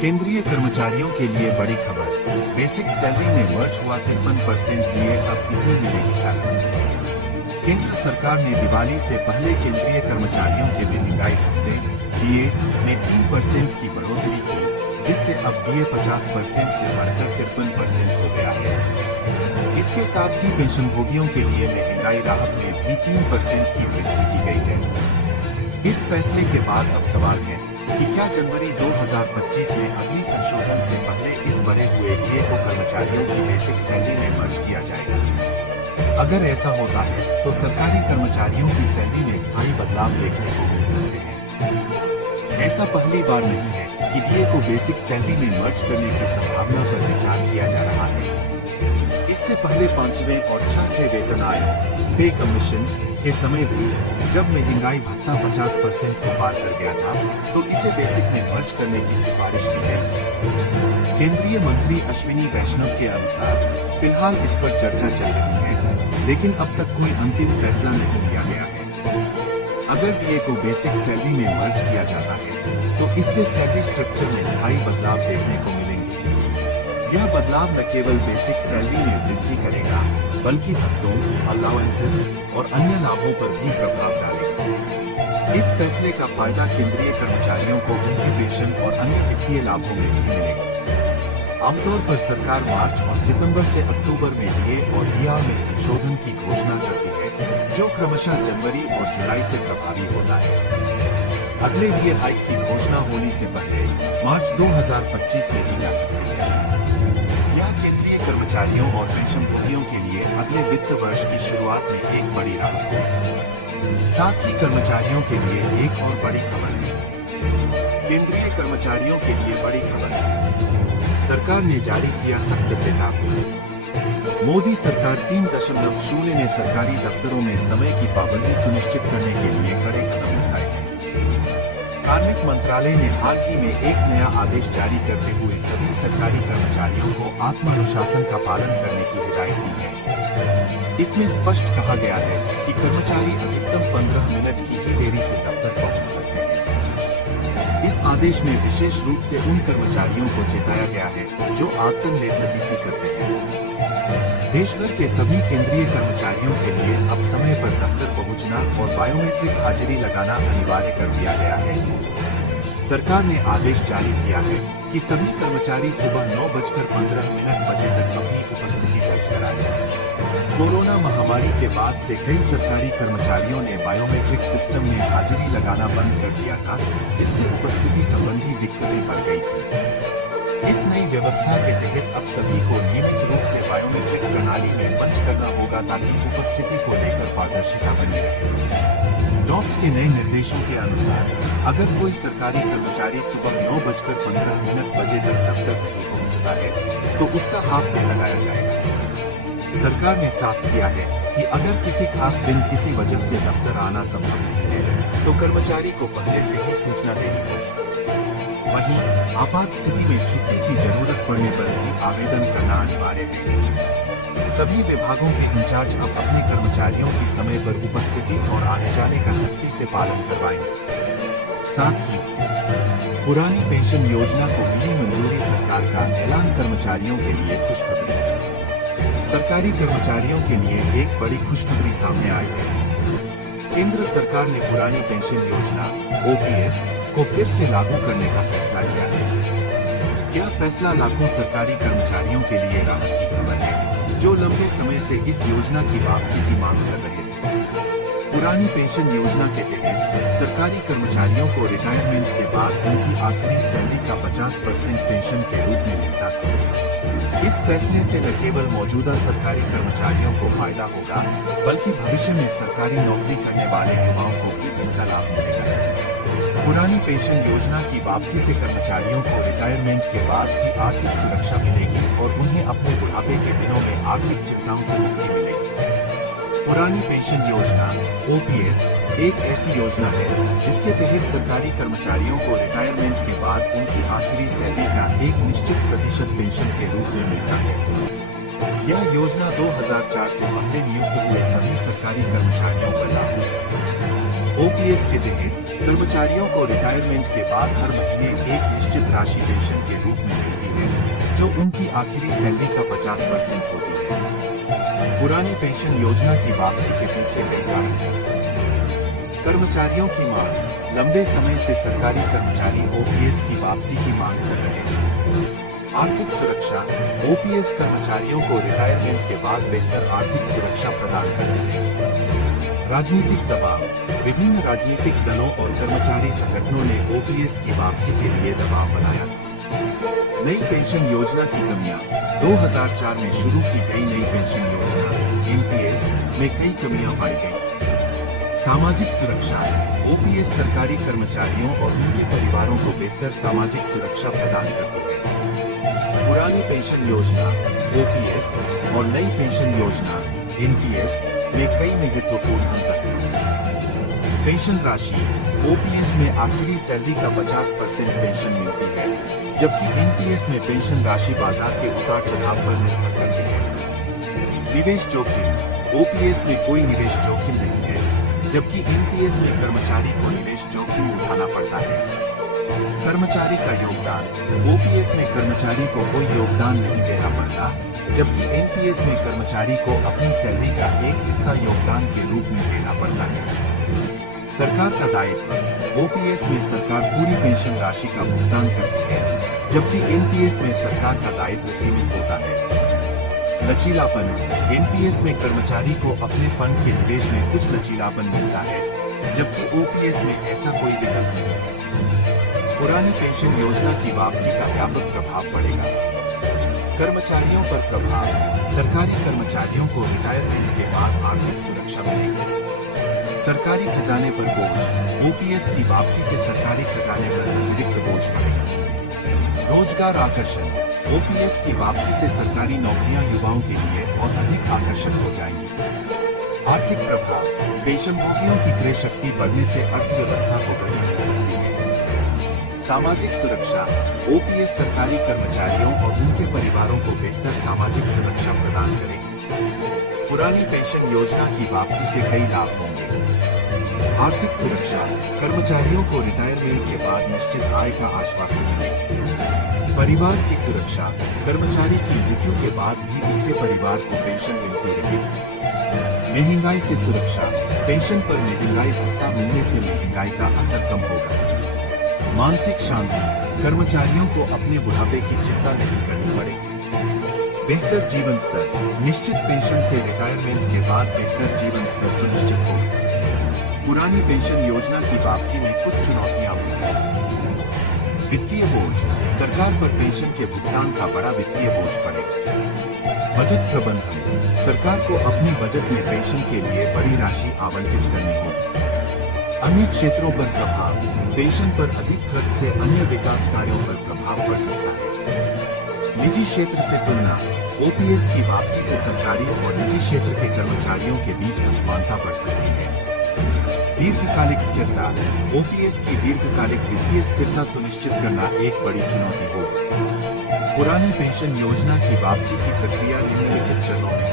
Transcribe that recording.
केंद्रीय कर्मचारियों के लिए बड़ी खबर, बेसिक सैलरी में मर्ज हुआ 53% डीए अब इतनी मिलेगी सैलरी। केंद्र सरकार ने दिवाली से पहले केंद्रीय कर्मचारियों के महंगाई भत्ते डीए में 3% की बढ़ोतरी की, जिससे अब डीए 50% से बढ़कर 53% हो गया है। इसके साथ ही पेंशनभोगियों के लिए महंगाई राहत में भी 3% की वृद्धि की गई है। इस फैसले के बाद अब सवाल है कि क्या जनवरी 2025 में अगली संशोधन से पहले इस बढ़े हुए डीए को कर्मचारियों की बेसिक सैलरी में मर्ज किया जाएगा। अगर ऐसा होता है तो सरकारी कर्मचारियों की सैलरी में स्थायी बदलाव देखने को मिल सकते हैं। ऐसा पहली बार नहीं है कि डीए को बेसिक सैलरी में मर्ज करने की संभावना पर विचार किया जा रहा है। इससे पहले 5वें और 6वें वेतन आयोग पे कमीशन के समय भी जब महंगाई भत्ता 50% को पार कर गया था तो इसे बेसिक में मर्ज करने की सिफारिश की गई थी। केंद्रीय मंत्री अश्विनी वैष्णव के अनुसार फिलहाल इस पर चर्चा चल रही है, लेकिन अब तक कोई अंतिम फैसला नहीं लिया गया है। अगर डीए को बेसिक सैलरी में मर्ज किया जाता है तो इससे सैलरी स्ट्रक्चर में स्थायी बदलाव देखने को मिलेंगे। यह बदलाव न केवल बेसिक सैलरी में वृद्धि करेगा बल्कि भत्तों, अलाउंसेस और अन्य लाभों पर भी प्रभाव डालेगा। इस फैसले का फायदा केंद्रीय कर्मचारियों को उनके पेंशन और अन्य वित्तीय लाभों में भी मिलेगा। आमतौर पर सरकार मार्च और सितंबर से अक्टूबर में डीए और डीआर में संशोधन की घोषणा करती है, जो क्रमशः जनवरी और जुलाई से प्रभावी होता है। अगले डीए हाइक की घोषणा होने से पहले मार्च 2025 में की जा सकती है। यह केंद्रीय कर्मचारियों और पेंशनभोगियों के लिए अगले वित्त वर्ष की शुरुआत में एक बड़ी राहत होगी। साथ ही कर्मचारियों के लिए एक और बड़ी खबर है। केंद्रीय कर्मचारियों के लिए बड़ी खबर है। सरकार ने जारी किया सख्त चेतावनी। मोदी सरकार 3.0 ने सरकारी दफ्तरों में समय की पाबंदी सुनिश्चित करने के लिए कड़े कदम उठाए हैं। कार्मिक मंत्रालय ने हाल ही में एक नया आदेश जारी करते हुए सभी सरकारी कर्मचारियों को आत्मानुशासन का पालन करने की हिदायत दी है। इसमें स्पष्ट कहा गया है कि कर्मचारी अधिकतम 15 मिनट की ही देरी से दफ्तर पहुंच सकते हैं। इस आदेश में विशेष रूप से उन कर्मचारियों को चेताया गया है जो आदतन लेटलतीफी करते हैं। देश भर के सभी केंद्रीय कर्मचारियों के लिए अब समय पर दफ्तर पहुंचना और बायोमेट्रिक हाजिरी लगाना अनिवार्य कर दिया गया है। सरकार ने आदेश जारी किया है कि सभी कर्मचारी सुबह 9:15 बजे तक अपनी उपस्थिति दर्ज कराएं। कोरोना महामारी के बाद से कई सरकारी कर्मचारियों ने बायोमेट्रिक सिस्टम में हाजिरी लगाना बंद कर दिया था, जिससे उपस्थिति संबंधी दिक्कतें बढ़ गई थी। इस नई व्यवस्था के तहत अब सभी को नियमित रूप से बायोमेट्रिक प्रणाली में पंच करना होगा ताकि उपस्थिति को लेकर पारदर्शिता बनी रहे। डॉक्ट के नए निर्देशों के अनुसार अगर कोई सरकारी कर्मचारी सुबह 9:15 बजे तक दफ्तर नहीं पहुंचता है तो उसका हाफ डे लगाया जाएगा। सरकार ने साफ किया है कि अगर किसी खास दिन किसी वजह से दफ्तर आना संभव नहीं है तो कर्मचारी को पहले से ही सूचना देनी होगी। वहीं आपात स्थिति में छुट्टी की जरूरत पड़ने पर भी आवेदन करना अनिवार्य है। सभी विभागों के इंचार्ज अब अपने कर्मचारियों की समय पर उपस्थिति और आने जाने का सख्ती से पालन करवाएंगे। साथ ही पुरानी पेंशन योजना को मिली मंजूरी, सरकार का ऐलान कर्मचारियों के लिए खुशखबरी है। सरकारी कर्मचारियों के लिए एक बड़ी खुशखबरी सामने आई है। केंद्र सरकार ने पुरानी पेंशन योजना ओपीएस को फिर से लागू करने का फैसला लिया है। यह फैसला लाखों सरकारी कर्मचारियों के लिए राहत की खबर है, जो लंबे समय से इस योजना की वापसी की मांग कर रहे थे। पुरानी पेंशन योजना के तहत सरकारी कर्मचारियों को रिटायरमेंट के बाद उनकी आखिरी सैलरी का 50% पेंशन के रूप में मिलता था। इस फैसले से न केवल मौजूदा सरकारी कर्मचारियों को फायदा होगा, बल्कि भविष्य में सरकारी नौकरी करने वाले युवाओं को भी इसका लाभ मिलेगा। पुरानी पेंशन योजना की वापसी से कर्मचारियों को रिटायरमेंट के बाद की आर्थिक सुरक्षा मिलेगी और उन्हें अपने बुढ़ापे के दिनों में आर्थिक चिंताओं से मुक्ति मिलेगी। पुरानी पेंशन योजना ओपीएस एक ऐसी योजना है जिसके तहत सरकारी कर्मचारियों को रिटायरमेंट के बाद उनकी आखिरी सैलरी का एक निश्चित प्रतिशत पेंशन के रूप में मिलता है। यह योजना 2004 से पहले नियुक्त हुए सभी सरकारी कर्मचारियों पर लागू है। ओपीएस के तहत कर्मचारियों को रिटायरमेंट के बाद हर महीने एक निश्चित राशि पेंशन के रूप में मिलती है, जो उनकी आखिरी सैलरी का 50% होती है। पुरानी पेंशन योजना की वापसी के पीछे कई कारण हैं। कर्मचारियों की मांग। लंबे समय से सरकारी कर्मचारी ओपीएस की वापसी की मांग कर रहे हैं। आर्थिक सुरक्षा। ओपीएस कर्मचारियों को रिटायरमेंट के बाद बेहतर आर्थिक सुरक्षा प्रदान करते हैं। राजनीतिक दबाव। विभिन्न राजनीतिक दलों और कर्मचारी संगठनों ने ओपीएस की वापसी के लिए दबाव बनाया। नई पेंशन योजना की कमियां। 2004 में शुरू की गई नई पेंशन योजना एनपीएस में कई कमियां पाई गई। सामाजिक सुरक्षा। ओपीएस सरकारी कर्मचारियों और उनके परिवारों को बेहतर सामाजिक सुरक्षा प्रदान करती है। पुरानी पेंशन योजना ओपीएस और नई पेंशन योजना एनपीएस में कई महत्वपूर्ण अंतर हैं। पेंशन राशि। ओपीएस में आखिरी सैलरी का 50% पेंशन मिलती है, जबकि एनपीएस में पेंशन राशि बाजार के उतार चढ़ाव पर निर्भर करती है। निवेश जोखिम। ओपीएस में कोई निवेश जोखिम नहीं है, जबकि एनपीएस में कर्मचारी को निवेश जोखिम उठाना पड़ता है। कर्मचारी का योगदान। ओपीएस में कर्मचारी को कोई योगदान नहीं देना पड़ता, जबकि एनपीएस में कर्मचारी को अपनी सैलरी का एक हिस्सा योगदान के रूप में देना पड़ता है। सरकार का दायित्व। ओपीएस में सरकार पूरी पेंशन राशि का भुगतान करती है, जबकि एनपीएस में सरकार का दायित्व सीमित होता है। लचीलापन। एनपीएस में कर्मचारी को अपने फंड के निवेश में कुछ लचीलापन मिलता है, जबकि ओपीएस में ऐसा कोई विकल्प नहीं है। पुरानी पेंशन योजना की वापसी का व्यापक प्रभाव पड़ेगा। कर्मचारियों पर प्रभाव। सरकारी कर्मचारियों को रिटायरमेंट के बाद आर्थिक सुरक्षा मिलेगी। सरकारी खजाने पर बोझ। ओपीएस की वापसी से सरकारी खजाने पर अतिरिक्त बोझ पड़ेगा। रोजगार आकर्षण। ओपीएस की वापसी से सरकारी नौकरियां युवाओं के लिए और अधिक आकर्षक हो जाएंगी। आर्थिक प्रभाव। पेंशनभोगियों की क्रय शक्ति बढ़ने से अर्थव्यवस्था को गति मिल सकती है। सामाजिक सुरक्षा। ओपीएस सरकारी कर्मचारियों और उनके परिवारों को बेहतर सामाजिक सुरक्षा प्रदान करेगी। पुरानी पेंशन योजना की वापसी से कई लाभ होंगे। आर्थिक सुरक्षा। कर्मचारियों को रिटायरमेंट के बाद निश्चित आय का आश्वासन मिलेगा। परिवार की सुरक्षा। कर्मचारी की मृत्यु के बाद भी उसके परिवार को पेंशन मिलती रहेगी। महंगाई से सुरक्षा। पेंशन पर महंगाई भत्ता मिलने से महंगाई का असर कम होगा। मानसिक शांति। कर्मचारियों को अपने बुढ़ापे की चिंता नहीं करनी पड़ेगी। बेहतर जीवन स्तर। निश्चित पेंशन से रिटायरमेंट के बाद बेहतर जीवन स्तर सुनिश्चित होगा। पुरानी पेंशन योजना की वापसी में कुछ चुनौतियां भी हैं। वित्तीय बोझ। सरकार पर पेंशन के भुगतान का बड़ा वित्तीय बोझ पड़ेगा। बजट प्रबंधन। सरकार को अपने बजट में पेंशन के लिए बड़ी राशि आवंटित करनी होगी। अन्य क्षेत्रों पर प्रभाव। पेंशन पर अधिक खर्च से अन्य विकास कार्यों पर प्रभाव पड़ सकता है। निजी क्षेत्र से तुलना। ओपीएस की वापसी से सरकारी और निजी क्षेत्र के कर्मचारियों के बीच असमानता बढ़ सकती है। दीर्घकालिक स्थिरता। ओपीएस की दीर्घकालिक वित्तीय स्थिरता सुनिश्चित करना एक बड़ी चुनौती होगी। पुरानी पेंशन योजना की वापसी की प्रक्रिया निम्नलिखित चरणों में